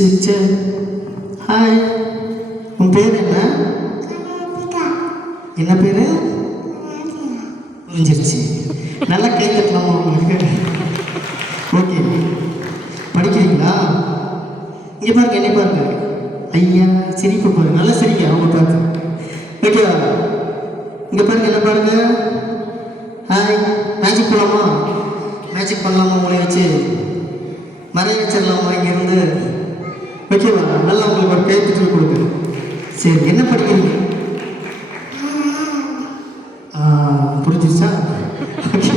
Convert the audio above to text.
சரி சரி. ஹாய், உன் பேர் என்ன? என்ன பேர்? புரிஞ்சிருச்சு. நல்லா கை தட்டலாமா உங்களுக்கு? ஓகே, படிக்கிறீங்களா? இங்கே பாருங்க, என்னை பாருங்க. ஐயா சிரிப்பு பாருங்க, நல்லா சிரிங்க அவங்க பார்த்து. ஓகேவா? இங்கே பாருங்க, என்ன பாருங்க. ஹாய், மேஜிக் பண்ணலாமா? மேஜிக் பண்ணலாமா? உங்களை வச்சு மறைய வச்சிடலாமா இங்கேருந்து? ஓகேவா? நல்லா உங்களுக்கு ஒரு கை தட்டி கொடுங்க. சரி, என்ன படிக்கிறீங்க? புரிஞ்சிருச்சா? ஓகே.